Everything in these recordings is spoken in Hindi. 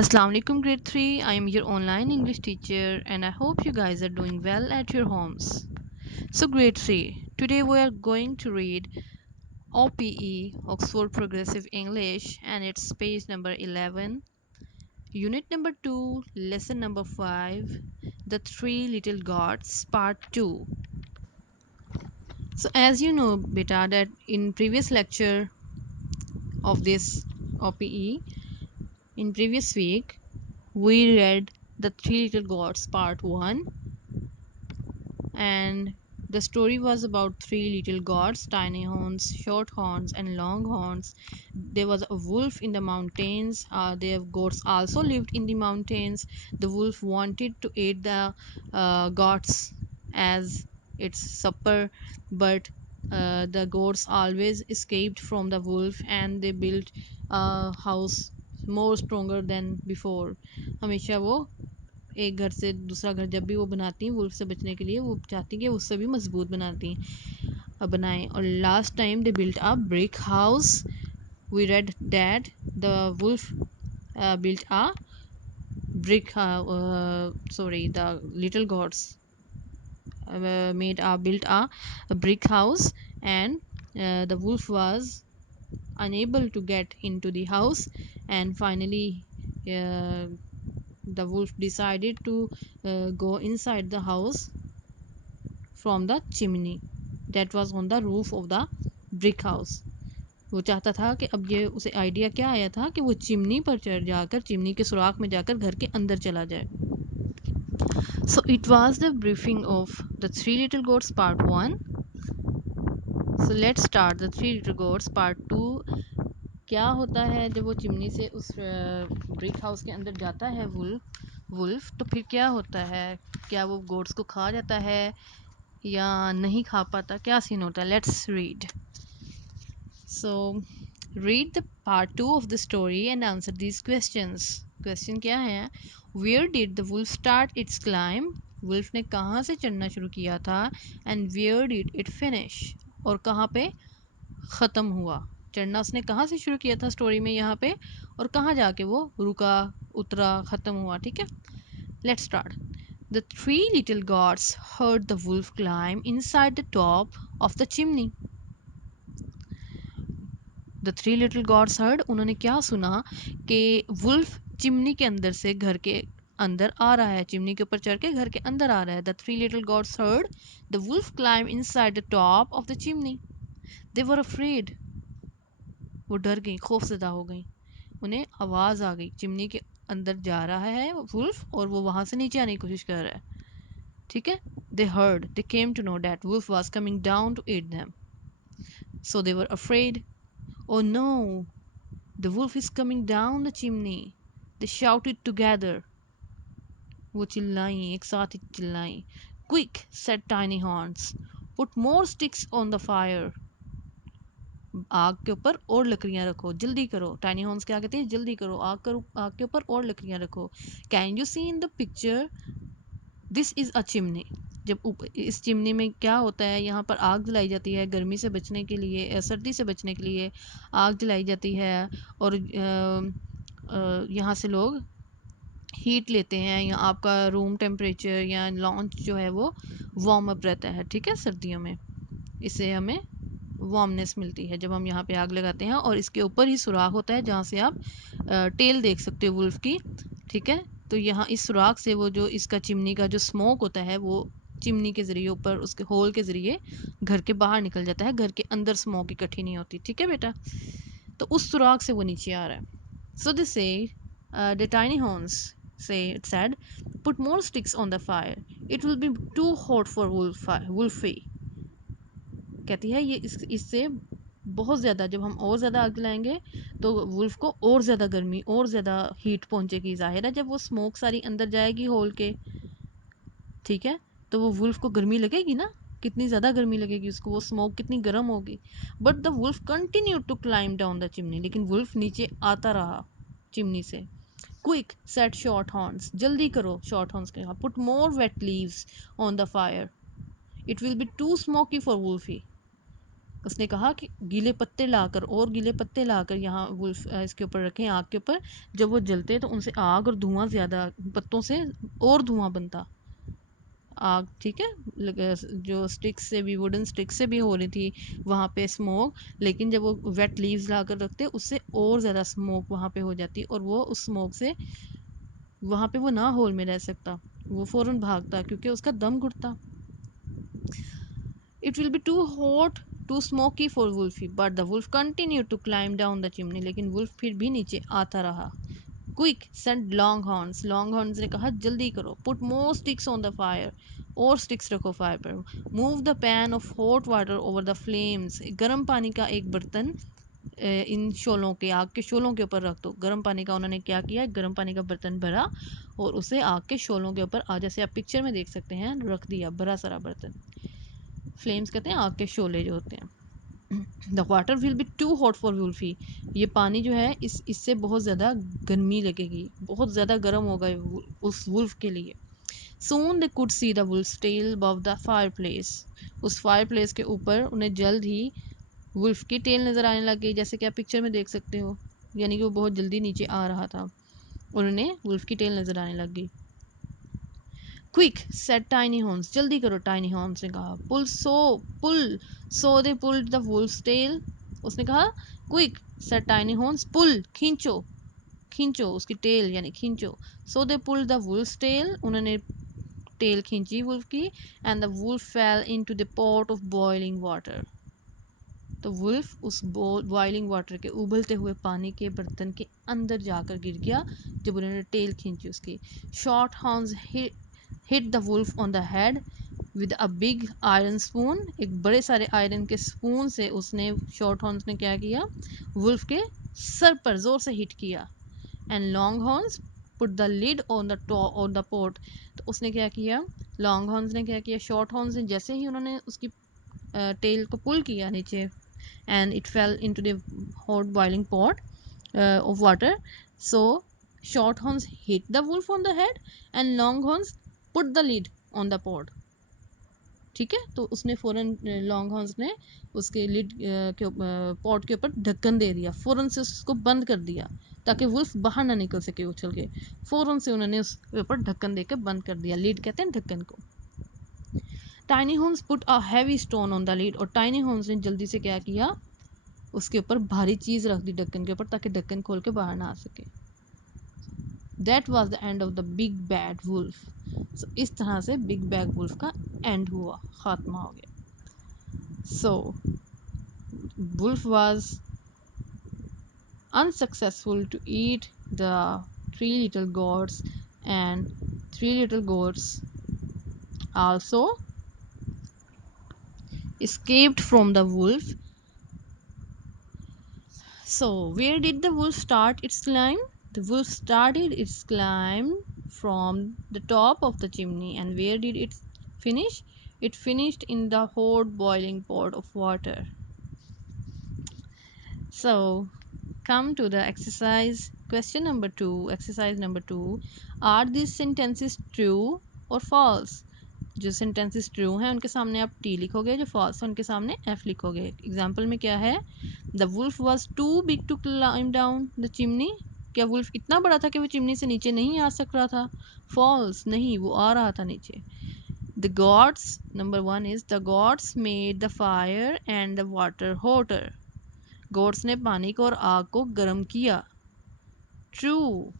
Assalamu alaikum grade 3. I am your online English teacher and I hope you guys are doing well at your homes. So grade 3, today we are going to read OPE Oxford Progressive English and it's page number 11, unit number 2, lesson number 5, The Three Little Gods part 2. So as you know beta that in previous lecture of this OPE in previous week we read The Three Little Gods part 1, and the story was about three little gods, tiny horns, short horns, and long horns. There was a wolf in the mountains. Their gods also lived in the mountains. The wolf wanted to eat the gods as its supper, but the gods always escaped from the wolf and they built a house more stronger than before. हमेशा वो एक घर से दूसरा घर जब भी वो बनाती हैं वुल्फ से बचने के लिए वो चाहती हैं कि उससे भी मजबूत बनाती बनाएं और last time they built a brick house we read that the wolf built a brick sorry the little gods made a built a brick house and the wolf was unable to get into the house and finally uh, the wolf decided to go inside the house from the chimney that was on the roof of the brick house. वो चाहता था कि अब ये उसे आइडिया क्या आया था कि वो चिमनी पर चढ़ जाकर चिमनी के सुराख में जाकर घर के अंदर चला जाए. So it was the briefing of the Three Little Goats part 1. So let's start the Three Little Goats part 2. क्या होता है जब वो चिमनी से उस ब्रिक हाउस के अंदर जाता है वुल्फ तो फिर क्या होता है, क्या वो गोट्स को खा जाता है या नहीं खा पाता, क्या सीन होता है. Let's read. So read the part 2 of the story and answer these questions. Question क्या है. Where did the wolf start its climb. Wolf ने कहाँ से चढ़ना शुरू किया था. And where did it finish. और कहाँ पे ख़त्म हुआ. चढ़ना उसने कहाँ से शुरू किया था स्टोरी में यहाँ पे और कहाँ जाके वो रुका, उतरा, ख़त्म हुआ. ठीक है, let's start. The three little gods heard the wolf climb inside the top of the chimney. The three little gods heard, उन्होंने क्या सुना कि वुल्फ चिमनी के अंदर से घर के अंदर आ रहा है, चिमनी के ऊपर चढ़ के घर के अंदर आ रहा है. The three little gods heard the wolf climb inside the top of the chimney. They were afraid. वो डर गई, खौफजदा हो गई. उन्हें आवाज़ आ गई चिमनी के अंदर जा रहा है वुल्फ और वो वहां से नीचे आने की कोशिश कर रहा है. ठीक है. They came to know that wolf was coming down to eat them. So they were afraid. Oh no, the wolf is coming down the chimney. They shouted together. वो चिल्लाई, एक साथ ही चिल्लाई. Quick, said Tiny Horns. Put more sticks on the fire. आग के ऊपर और लकड़ियां रखो, जल्दी करो. टाइनी हॉर्न्स क्या कहते हैं, जल्दी करो, आग के ऊपर और लकड़ियां रखो. Can you see in the picture, this is a chimney. जब इस चिमनी में क्या होता है, यहाँ पर आग जलाई जाती है गर्मी से बचने के लिए, सर्दी से बचने के लिए आग जलाई जाती है और यहाँ से लोग हीट लेते हैं या आपका रूम टेम्परेचर या लॉन्च जो है वो वार्म अप रहता है. ठीक है, सर्दियों में इससे हमें वार्मनेस मिलती है जब हम यहाँ पे आग लगाते हैं और इसके ऊपर ही सुराख होता है जहाँ से आप टेल देख सकते हो वुल्फ की. ठीक है, तो यहाँ इस सुराख से वो जो इसका चिमनी का जो स्मोक होता है वो चिमनी के ज़रिए ऊपर उसके होल के ज़रिए घर के बाहर निकल जाता है, घर के अंदर स्मोक इकट्ठी नहीं होती. ठीक है बेटा, तो उस सुराख से वो नीचे आ रहा है. सो दिस से the tiny horns say it said, put more sticks on the fire, it will be too hot for wolfie. कहती है ये इससे बहुत ज़्यादा, जब हम और ज़्यादा आग जलाएंगे तो वुल्फ को और ज़्यादा गर्मी और ज़्यादा हीट पहुंचेगी. ज़ाहिर है जब वो स्मोक सारी अंदर जाएगी होल के, ठीक है, तो वो वुल्फ को गर्मी लगेगी ना, कितनी ज़्यादा गर्मी लगेगी उसको, वो स्मोक कितनी गर्म होगी. But the wolf continue to climb down the chimney. लेकिन वुल्फ नीचे आता रहा चिमनी से. क्विक सेट शॉर्ट हॉर्न्स, जल्दी करो शॉर्ट हॉर्न्स के. Put more wet leaves on the fire, it will be too smoky for wolfie. उसने कहा कि गीले पत्ते लाकर और गीले पत्ते लाकर यहाँ वुल्फ इसके ऊपर रखें, आग के ऊपर। जब वो जलते तो उनसे आग और धुआं ज़्यादा, पत्तों से और धुआं बनता, आग, ठीक है। जो स्टिक से भी, वुडन स्टिक से भी हो रही थी वहाँ पे स्मोक, लेकिन जब वो वेट लीव्स लाकर रखते उससे और ज़्यादा स्मोक वहाँ पे हो जाती, और वो उस स्मोक से वहाँ पे वो ना होल में रह सकता, वो फौरन भागता क्योंकि उसका दम घुटता। It will be too hot, too smoky for Wolfie, but the wolf continued to climb down the chimney. लेकिन wolf फिर भी नीचे आता रहा. Quick, said Longhorns. Longhorns ने कहा जल्दी करो. Put more sticks on the fire. और sticks रखो फायर पर. Move the pan of hot water over the flames. गर्म पानी का एक बर्तन इन शोलों के, आग के शोलों के ऊपर रख दो। गर्म पानी का उन्होंने क्या किया, गर्म पानी का बर्तन भरा और उसे आग के शोलों के ऊपर, जैसे आप पिक्चर में देख सकते हैं, रख दिया भरा सारा बर्तन। फ्लेम्स कहते हैं आग के शोले जो होते हैं। The water will be too hot for wolfie, ये पानी जो है इससे बहुत ज़्यादा गर्मी लगेगी, बहुत ज़्यादा गर्म होगा उस वुल्फ के लिए। Soon they could see the wolf's tail above the fireplace. उस फायरप्लेस के ऊपर उन्हें जल्द ही वुल्फ की टेल नज़र आने लग गई, जैसे कि आप पिक्चर में देख सकते हो, यानी कि वो बहुत जल्दी नीचे आ रहा था और उन्हें वुल्फ की टेल नज़र आने लग गई। Quick, said Tiny Horns. जल्दी करो, Tiny Horns ने कहा. Pull. So they pulled the wolf's tail. उसने कहा, Quick, said Tiny Horns. Pull, खींचो उसकी टेल यानी खींचो. So they pulled the wolf's tail. उन्होंने टेल खींची वुल्फ की, and the wolf fell into the pot of boiling water. तो वुल्फ उस बॉइलिंग वाटर के, उबलते हुए पानी के बर्तन के अंदर जाकर गिर गया जब उन्होंने टेल खींची उसकी. Short horns hit the wolf on the head with a big iron spoon. एक बड़े सारे आयरन के स्पून से उसने, शॉर्ट हॉर्न्स ने क्या किया, वुल्फ के सर पर जोर से हिट किया. And long horns put the lid on the pot. तो उसने क्या किया, लॉन्ग हॉर्न्स ने क्या किया, शॉर्ट हॉर्न्स ने जैसे ही उन्होंने उसकी टेल को पुल किया नीचे, and it fell into the hot boiling pot of water. So Shorthorns hit the wolf on the head and Longhorns put the lid on the pot. ठीक है, तो उसने फौरन, लॉन्ग हॉर्न्स ने उसके लिड के पॉट के ऊपर ढक्कन दे दिया, फौरन से उसको बंद कर दिया ताकि वुल्फ बाहर ना निकल सके उछल के। फौरन से उन्होंने उसके ऊपर ढक्कन देकर बंद कर दिया, लिड कहते हैं ढक्कन को। Tiny homes put a heavy stone on the lid, और टाइनी होम्स ने जल्दी से क्या किया, उसके ऊपर भारी चीज रख दी ढक्कन के ऊपर ताकि ढक्कन खोल के बाहर ना आ सके। That was the end of the big bad wolf. इस तरह से बिग बैड वुल्फ का एंड हुआ, खात्मा हो गया. So wolf was unsuccessful to eat the three little goats, and three little goats also escaped from the wolf. So, where did the wolf start its climb? The wolf started its climb from the top of the chimney, and where did it finish? It finished in the hot boiling pot of water. So, come to the exercise. Question number 2, exercise number 2. Are these sentences true or false? जो sentences true हैं उनके सामने आप T लिखोगे, जो false है उनके सामने F लिखोगे. एग्जाम्पल में क्या है, The wolf was too big to climb down the chimney. क्या वुल्फ इतना बड़ा था कि वो चिमनी से नीचे नहीं आ सक रहा था? False, नहीं, वो आ रहा था नीचे. The gods, number 1 is the gods made the fire and the water hotter. Gods ने पानी को और आग को गर्म किया. True.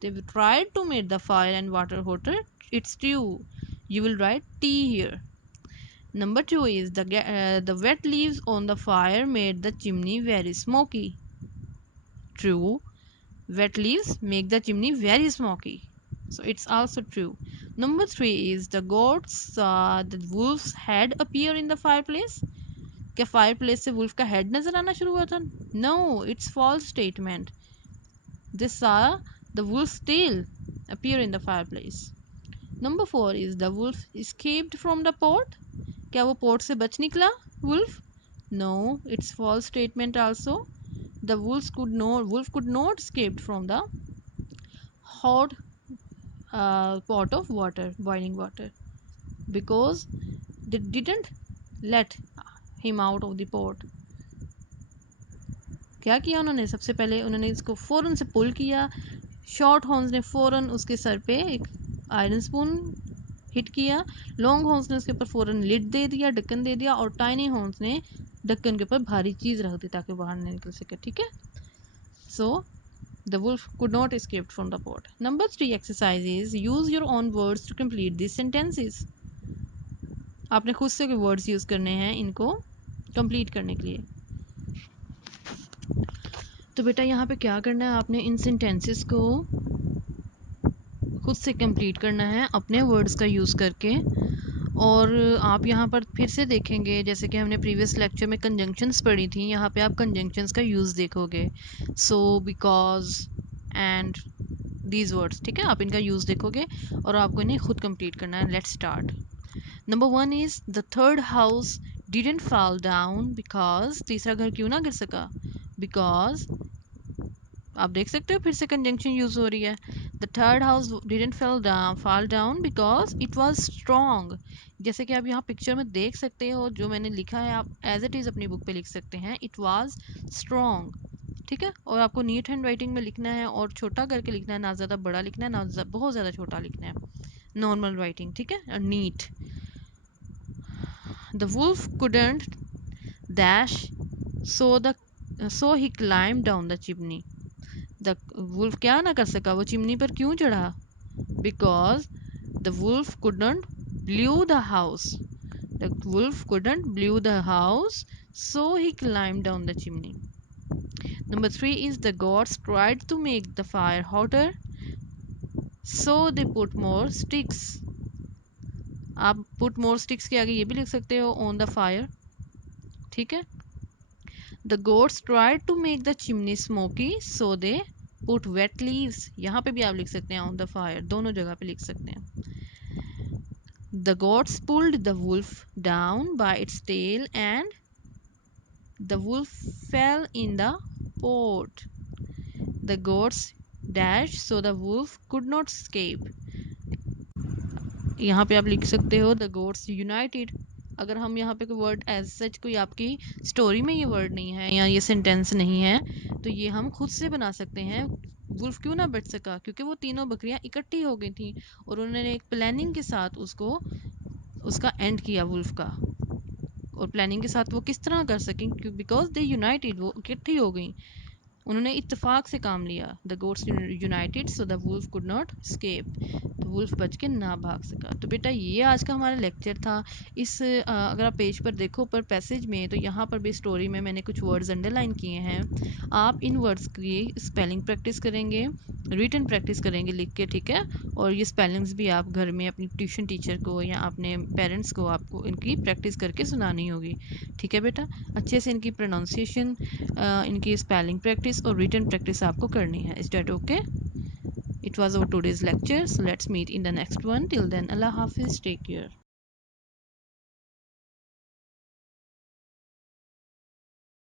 They tried to make the fire and water hotter. It's true. You will write T here. Number 2 is the wet leaves on the fire made the chimney very smoky. True. Wet leaves make the chimney very smoky. So it's also true. Number 3 is the goats saw the wolf's head appear in the fireplace. क्या fireplace से wolf का head नजर आना शुरू हुआ था? No, it's false statement. They saw the wolf's tail appear in the fireplace. Number 4 is the wolf escaped from the pot. क्या वो pot से बच निकला wolf? No, it's false statement also. The wolf could not escape from the hot pot of water, boiling water, because they didn't let him out of the pot. क्या किया उन्होंने, सबसे पहले उन्होंने इसको फ़ौरन से पुल किया। शॉर्ट हॉर्न्स ने फ़ौरन उसके सर पे एक आयरन स्पून हिट किया। लॉन्ग हॉर्न्स ने उसके ऊपर फ़ौरन लिड दे दिया, ढक्कन दे दिया, और टाइनी हॉर्न्स ने ढक्कन के ऊपर भारी चीज़ रख दी ताकि बाहर नहीं निकल सके। ठीक है, सो the wolf could not escape from the pot. Number 3 exercise is use your own words to complete these sentences. आपने खुद से वर्ड्स यूज करने हैं इनको कंप्लीट करने के लिए। तो बेटा यहाँ पे क्या करना है, आपने इन सेंटेंसेस को खुद से कंप्लीट करना है अपने वर्ड्स का यूज़ करके। और आप यहाँ पर फिर से देखेंगे, जैसे कि हमने प्रीवियस लेक्चर में कंजंक्शंस पढ़ी थी, यहाँ पे आप कंजंक्शंस का यूज़ देखोगे, सो, बिकॉज, एंड दीज वर्ड्स। ठीक है, आप इनका यूज़ देखोगे और आपको इन्हें खुद कंप्लीट करना है। Let's start. Number 1 is the third house didn't fall down because, तीसरा घर क्यों ना गिर सका, बिकॉज। आप देख सकते हो फिर से कंजंक्शन यूज हो रही है। The third house didn't fall down because it was strong। जैसे कि आप यहाँ पिक्चर में देख सकते हो, जो मैंने लिखा है आप एज इट इज अपनी बुक पे लिख सकते हैं, इट was strong। ठीक है, और आपको नीट हैंड राइटिंग में लिखना है और छोटा करके लिखना है, ना ज़्यादा बड़ा लिखना है, ना बहुत ज़्यादा छोटा लिखना है, नॉर्मल राइटिंग। ठीक है, और neat. The wolf couldn't dash, so the so he climbed down the chimney। The wolf क्या ना कर सका, वो चिमनी पर क्यों चढ़ा, because the wolf couldn't blew the house। The wolf couldn't blew the house, so he climbed down the chimney। Number 3 is the gods tried to make the fire hotter, so they put more sticks। आप put more sticks के आगे ये भी लिख सकते हो on the fire। ठीक है, the gods tried to make the chimney smoky, so they put wet leaves। यहाँ पे भी आप लिख सकते हैं on the fire, दोनों जगह पे लिख सकते हैं। The gods pulled the wolf down by its tail and the wolf fell in the pot। The gods dashed so the wolf could not escape। यहाँ पे आप लिख सकते हो the gods united। अगर हम यहाँ पे कोई वर्ड एज सच, कोई आपकी स्टोरी में ये वर्ड नहीं है या ये सेंटेंस नहीं है, तो ये हम खुद से बना सकते हैं। वुल्फ क्यों ना बच सका, क्योंकि वो तीनों बकरियां इकट्ठी हो गई थी और उन्होंने एक प्लानिंग के साथ उसका एंड किया वुल्फ का। और प्लानिंग के साथ वो किस तरह कर सकें, बिकॉज दे यूनाइटेड, वो इकट्ठी हो गई, उन्होंने इत्तेफाक से काम लिया। The goats united so the wolf could not escape. तो वुल्फ बच के ना भाग सका। तो बेटा ये आज का हमारा लेक्चर था। अगर आप पेज पर देखो पर पैसेज में, तो यहाँ पर भी स्टोरी में मैंने कुछ वर्ड्स अंडरलाइन किए हैं। आप इन वर्ड्स की स्पेलिंग प्रैक्टिस करेंगे, रिटन प्रैक्टिस करेंगे लिख के। ठीक है, और ये स्पेलिंग्स भी आप घर में अपनी ट्यूशन टीचर को या अपने पेरेंट्स को आपको इनकी प्रैक्टिस करके सुनानी होगी। ठीक है बेटा, अच्छे से इनकी प्रोनाउंसिएशन, इनकी स्पेलिंग प्रैक्टिस और रिटन प्रैक्टिस आपको करनी है। Is that okay? It was our today's lecture, so let's meet in the next one. Till then, Allah Hafiz, take care.